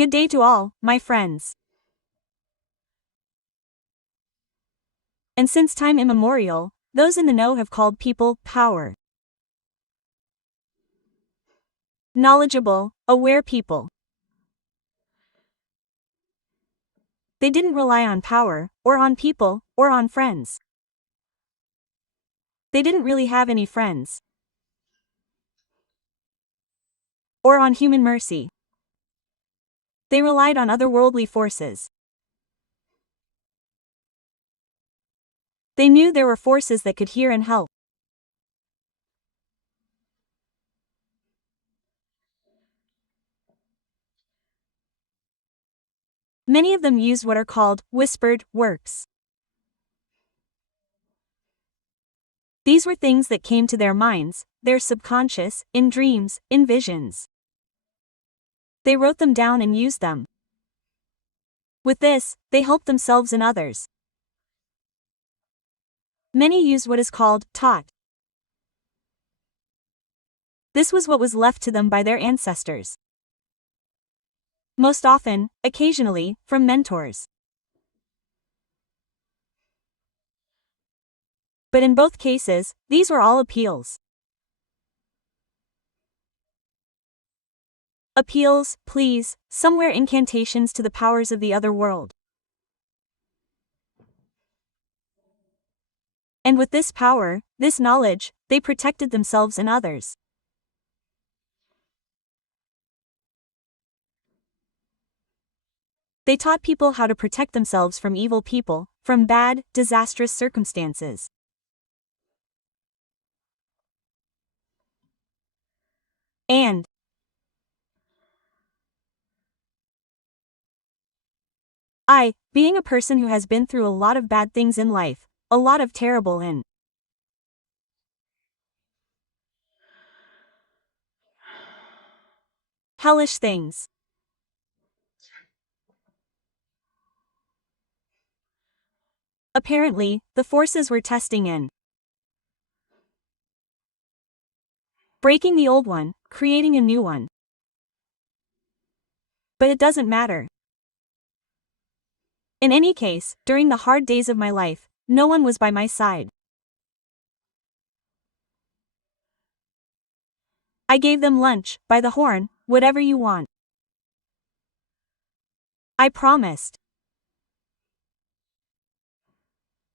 Good day to all, my friends. And since time immemorial, those in the know have called people power. Knowledgeable, aware people. They didn't rely on power, or on people, or on friends. They didn't really have any friends. Or on human mercy. They relied on otherworldly forces. They knew there were forces that could hear and help. Many of them used what are called whispered works. These were things that came to their minds, their subconscious, in dreams, in visions. They wrote them down and used them. With this, they helped themselves and others. Many used what is called taught. This was what was left to them by their ancestors. Most often, occasionally, from mentors. But in both cases, these were all appeals. Appeals, pleas, somewhere incantations to the powers of the other world. And with this power, this knowledge, they protected themselves and others. They taught people how to protect themselves from evil people, from bad, disastrous circumstances. And I, being a person who has been through a lot of bad things in life, a lot of terrible and hellish things. Apparently, the forces were testing in breaking the old one, creating a new one. But it doesn't matter. In any case, during the hard days of my life, no one was by my side. I gave them lunch, by the horn, whatever you want. I promised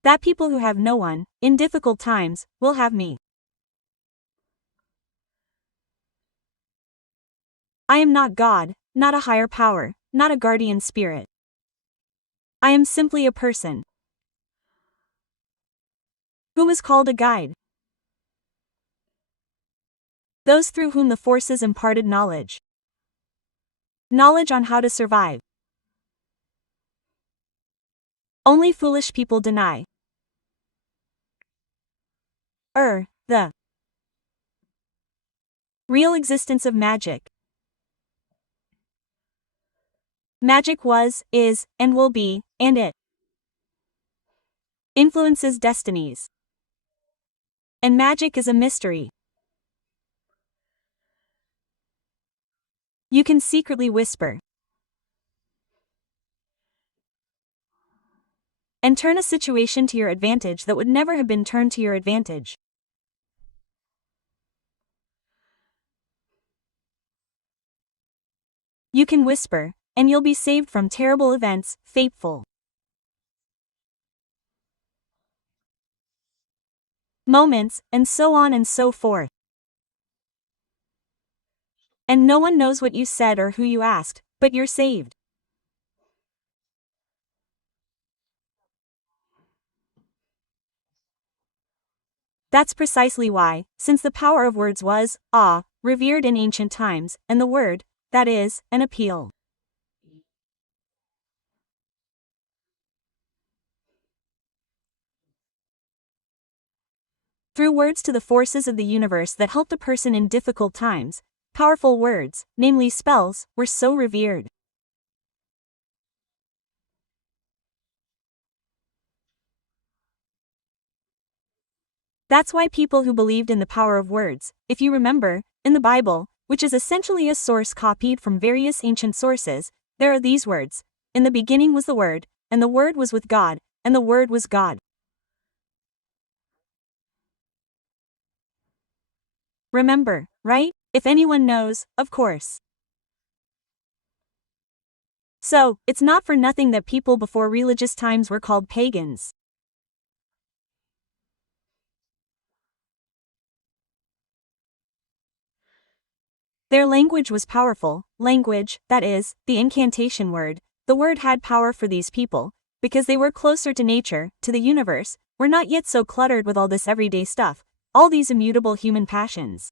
that people who have no one, in difficult times, will have me. I am not God, not a higher power, not a guardian spirit. I am simply a person who was called a guide. Those through whom the forces imparted knowledge. Knowledge on how to survive. Only foolish people deny the real existence of magic. Magic was, is, and will be, and it influences destinies. And magic is a mystery. You can secretly whisper and turn a situation to your advantage that would never have been turned to your advantage. You can whisper, and you'll be saved from terrible events, fateful moments, and so on and so forth. And no one knows what you said or who you asked, but you're saved. That's precisely why, since the power of words was, revered in ancient times, and the word, that is, an appeal. Through words to the forces of the universe that helped a person in difficult times, powerful words, namely spells, were so revered. That's why people who believed in the power of words, if you remember, in the Bible, which is essentially a source copied from various ancient sources, there are these words. In the beginning was the Word, and the Word was with God, and the Word was God. Remember, right? If anyone knows, of course. So, it's not for nothing that people before religious times were called pagans. Their language was powerful, language, that is, the incantation word. The word had power for these people, because they were closer to nature, to the universe, were not yet so cluttered with all this everyday stuff, all these immutable human passions.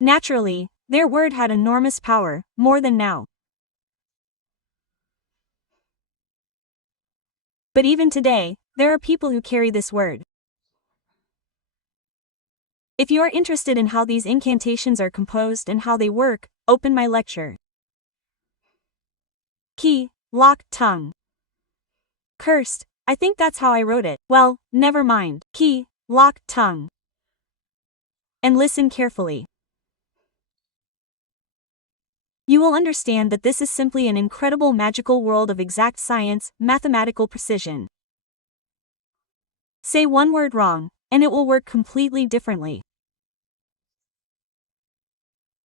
Naturally, their word had enormous power, more than now. But even today, there are people who carry this word. If you are interested in how these incantations are composed and how they work, open my lecture. Key, lock, tongue. Cursed, I think that's how I wrote it. Well, never mind. Key, lock, tongue. And listen carefully. You will understand that this is simply an incredible magical world of exact science, mathematical precision. Say one word wrong, and it will work completely differently.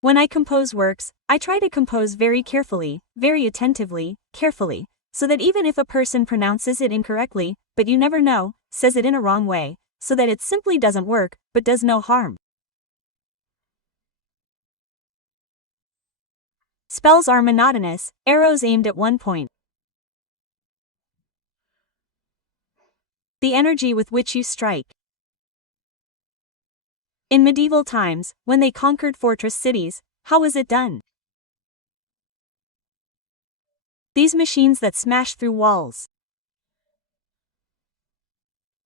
When I compose works, I try to compose very carefully, very attentively, carefully, so that even if a person pronounces it incorrectly, but you never know, says it in a wrong way, so that it simply doesn't work, but does no harm. Spells are monotonous, arrows aimed at one point. The energy with which you strike. In medieval times, when they conquered fortress cities, how was it done? These machines that smash through walls.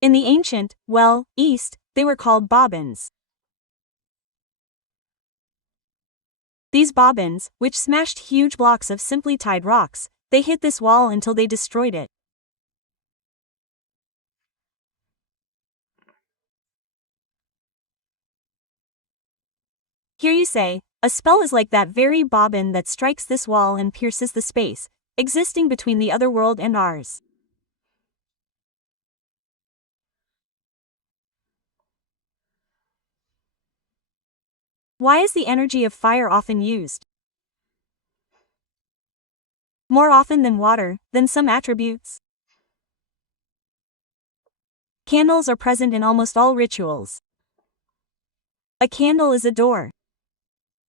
In the ancient, East, they were called bobbins. These bobbins, which smashed huge blocks of simply tied rocks, they hit this wall until they destroyed it. Here you say, a spell is like that very bobbin that strikes this wall and pierces the space existing between the other world and ours. Why is the energy of fire often used? More often than water, than some attributes. Candles are present in almost all rituals. A candle is a door.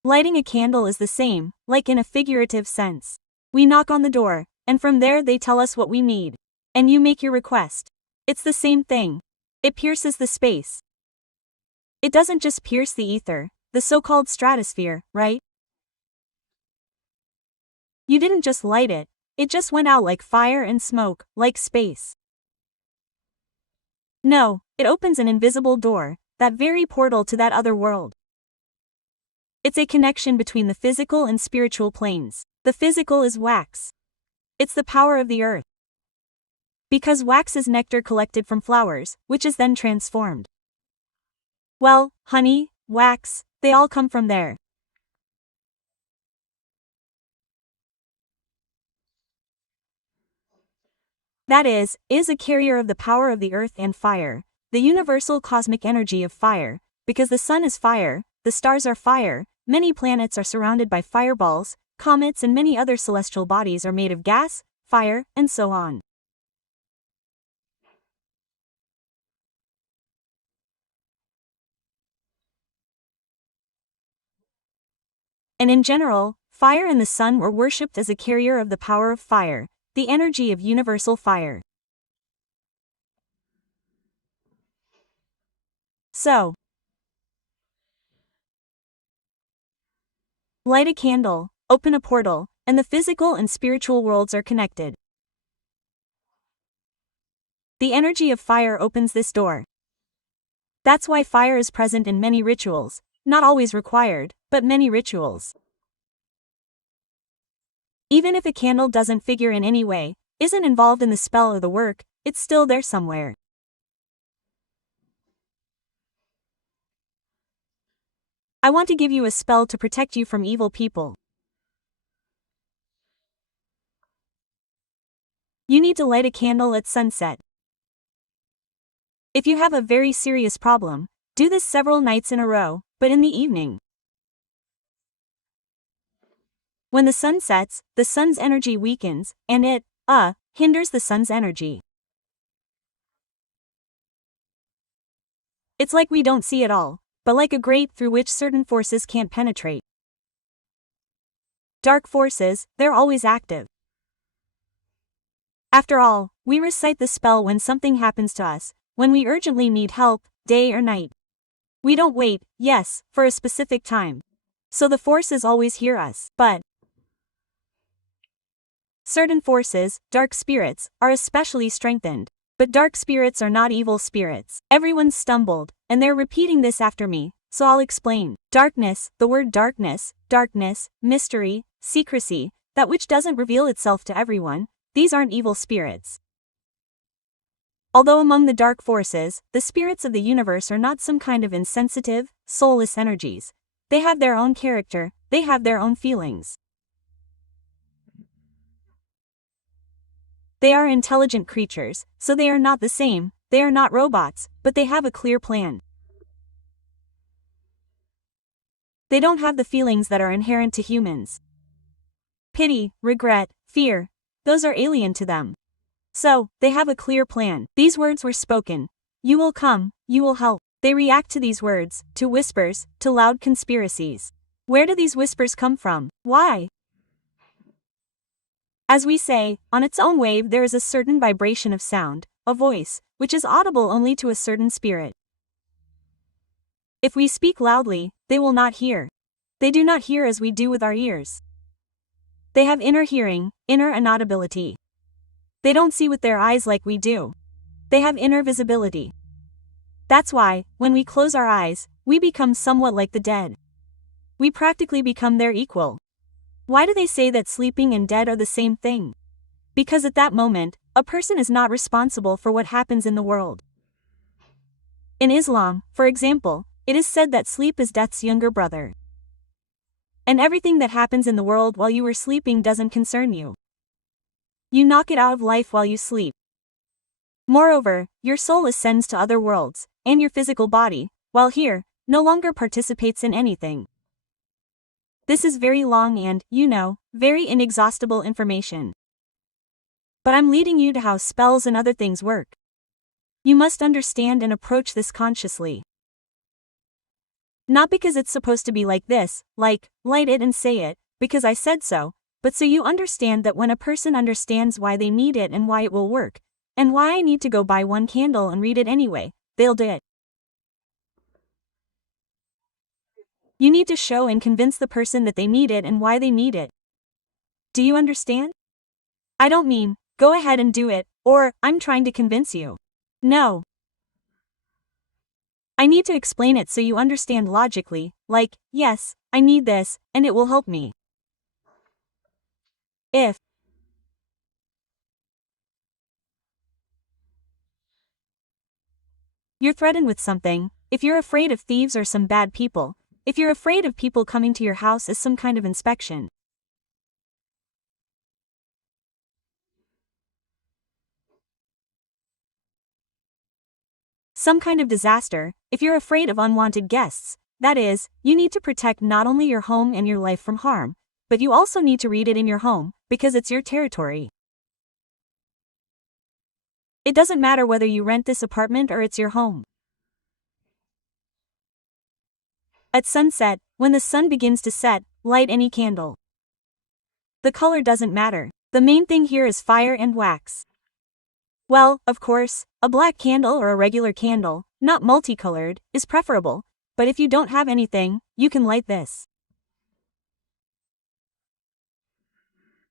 Lighting a candle is the same, like in a figurative sense. We knock on the door, and from there they tell us what we need. And you make your request. It's the same thing. It pierces the space. It doesn't just pierce the ether, the so-called stratosphere, right? You didn't just light it, it just went out like fire and smoke, like space. No, it opens an invisible door, that very portal to that other world. It's a connection between the physical and spiritual planes. The physical is wax. It's the power of the earth. Because wax is nectar collected from flowers, which is then transformed. Well, honey, wax, they all come from there. That is a carrier of the power of the earth and fire, the universal cosmic energy of fire, because the sun is fire, the stars are fire, many planets are surrounded by fireballs, comets and many other celestial bodies are made of gas, fire, and so on. And in general, fire and the sun were worshipped as a carrier of the power of fire, the energy of universal fire. So, light a candle, open a portal, and the physical and spiritual worlds are connected. The energy of fire opens this door. That's why fire is present in many rituals, not always required, but many rituals. Even if a candle doesn't figure in any way, isn't involved in the spell or the work, it's still there somewhere. I want to give you a spell to protect you from evil people. You need to light a candle at sunset. If you have a very serious problem, do this several nights in a row, but in the evening. When the sun sets, the sun's energy weakens, and it, hinders the sun's energy. It's like we don't see it all, but like a grate through which certain forces can't penetrate. Dark forces, they're always active. After all, we recite the spell when something happens to us, when we urgently need help, day or night. We don't wait, yes, for a specific time. So the forces always hear us, but certain forces, dark spirits, are especially strengthened. But dark spirits are not evil spirits. Everyone stumbled, and they're repeating this after me, so I'll explain. Darkness, the word darkness, mystery, secrecy, that which doesn't reveal itself to everyone, these aren't evil spirits. Although among the dark forces, the spirits of the universe are not some kind of insensitive, soulless energies. They have their own character, they have their own feelings. They are intelligent creatures, so they are not the same, they are not robots, but they have a clear plan. They don't have the feelings that are inherent to humans. Pity, regret, fear, those are alien to them. So, they have a clear plan. These words were spoken. You will come, you will help. They react to these words, to whispers, to loud conspiracies. Where do these whispers come from? Why? As we say, on its own wave there is a certain vibration of sound, a voice, which is audible only to a certain spirit. If we speak loudly, they will not hear. They do not hear as we do with our ears. They have inner hearing, inner inaudibility. They don't see with their eyes like we do. They have inner visibility. That's why, when we close our eyes, we become somewhat like the dead. We practically become their equal. Why do they say that sleeping and dead are the same thing? Because at that moment, a person is not responsible for what happens in the world. In Islam, for example, it is said that sleep is death's younger brother. And everything that happens in the world while you are sleeping doesn't concern you. You knock it out of life while you sleep. Moreover, your soul ascends to other worlds, and your physical body, while here, no longer participates in anything. This is very long and, very inexhaustible information. But I'm leading you to how spells and other things work. You must understand and approach this consciously. Not because it's supposed to be like this, like, light it and say it, because I said so, but so you understand that when a person understands why they need it and why it will work, and why I need to go buy one candle and read it anyway, they'll do it. You need to show and convince the person that they need it and why they need it. Do you understand? I don't mean, go ahead and do it, or, I'm trying to convince you. No. I need to explain it so you understand logically, like, yes, I need this, and it will help me. If you're threatened with something, if you're afraid of thieves or some bad people, if you're afraid of people coming to your house as some kind of inspection, some kind of disaster, if you're afraid of unwanted guests, that is, you need to protect not only your home and your life from harm, but you also need to read it in your home, because it's your territory. It doesn't matter whether you rent this apartment or it's your home. At sunset, when the sun begins to set, light any candle. The color doesn't matter. The main thing here is fire and wax. Well, of course, a black candle or a regular candle, not multicolored, is preferable, but if you don't have anything, you can light this.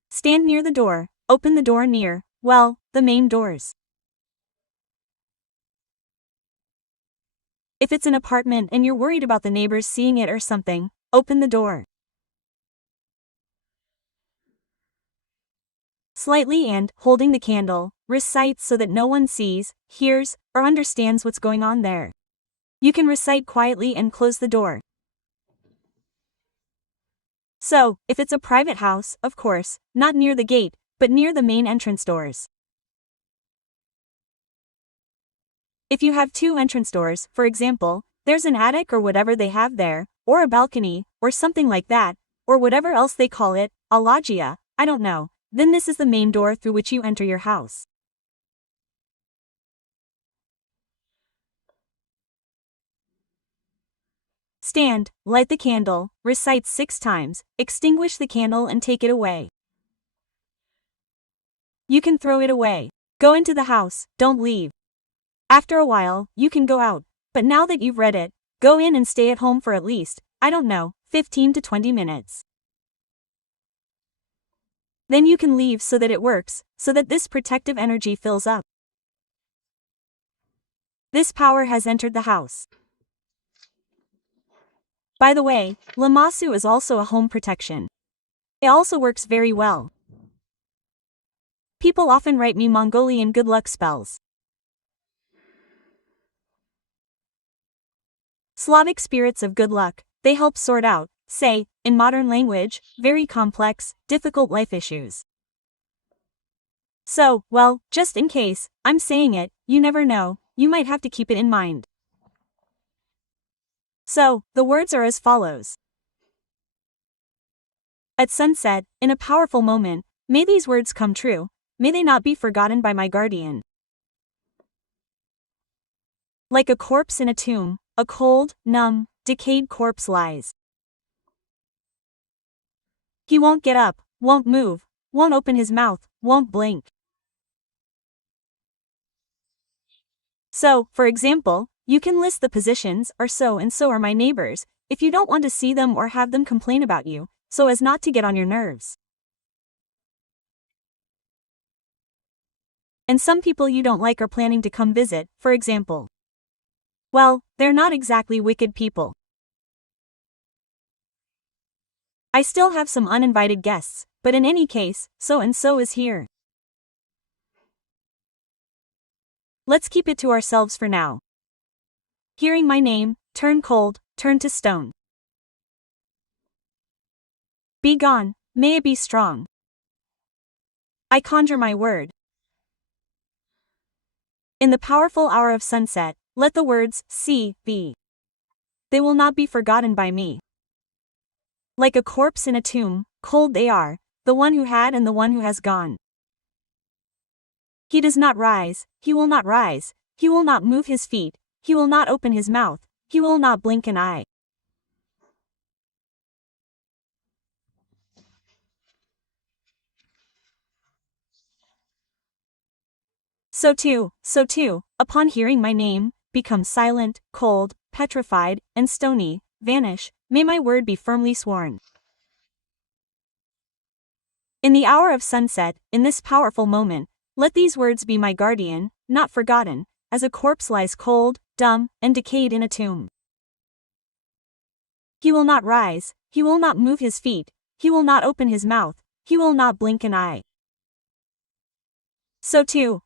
Stand near the door, open the door near, the main doors. If it's an apartment and you're worried about the neighbors seeing it or something, open the door slightly and, holding the candle, recite so that no one sees, hears, or understands what's going on there. You can recite quietly and close the door. So, if it's a private house, of course, not near the gate, but near the main entrance doors. If you have 2 entrance doors, for example, there's an attic or whatever they have there, or a balcony, or something like that, or whatever else they call it, a loggia, I don't know, then this is the main door through which you enter your house. Stand, light the candle, recite 6 times, extinguish the candle and take it away. You can throw it away. Go into the house, don't leave. After a while, you can go out, but now that you've read it, go in and stay at home for at least, I don't know, 15 to 20 minutes. Then you can leave so that it works, so that this protective energy fills up. This power has entered the house. By the way, Lamasu is also a home protection. It also works very well. People often write me Mongolian good luck spells. Slavic spirits of good luck, they help sort out, say, in modern language, very complex, difficult life issues. So, well, just in case, I'm saying it, you never know, you might have to keep it in mind. So, the words are as follows. At sunset, in a powerful moment, may these words come true, may they not be forgotten by my guardian. Like a corpse in a tomb, a cold, numb, decayed corpse lies. He won't get up, won't move, won't open his mouth, won't blink. So, for example, you can list the positions, or so and so are my neighbors, if you don't want to see them or have them complain about you, so as not to get on your nerves. And some people you don't like are planning to come visit, for example. Well, they're not exactly wicked people. I still have some uninvited guests, but in any case, so and so is here. Let's keep it to ourselves for now. Hearing my name, turn cold, turn to stone. Be gone, may it be strong. I conjure my word. In the powerful hour of sunset, let the words, see, be. They will not be forgotten by me. Like a corpse in a tomb, cold they are, the one who had and the one who has gone. He does not rise, he will not rise, he will not move his feet, he will not open his mouth, he will not blink an eye. So too, upon hearing my name, become silent, cold, petrified, and stony, vanish, may my word be firmly sworn. In the hour of sunset, in this powerful moment, let these words be my guardian, not forgotten, as a corpse lies cold, dumb, and decayed in a tomb. He will not rise, he will not move his feet, he will not open his mouth, he will not blink an eye. So too,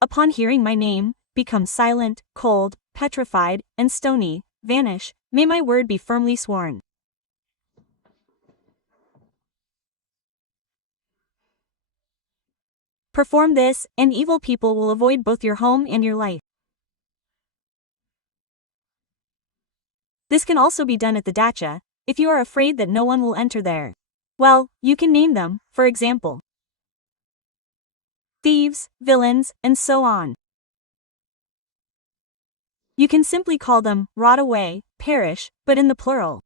upon hearing my name, become silent, cold, petrified, and stony, vanish, may my word be firmly sworn. Perform this, and evil people will avoid both your home and your life. This can also be done at the dacha, if you are afraid that no one will enter there. Well, you can name them, for example, thieves, villains, and so on. You can simply call them, rot away, perish, but in the plural.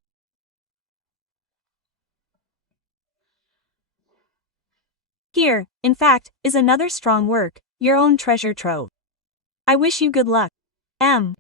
Here, in fact, is another strong work, your own treasure trove. I wish you good luck. M.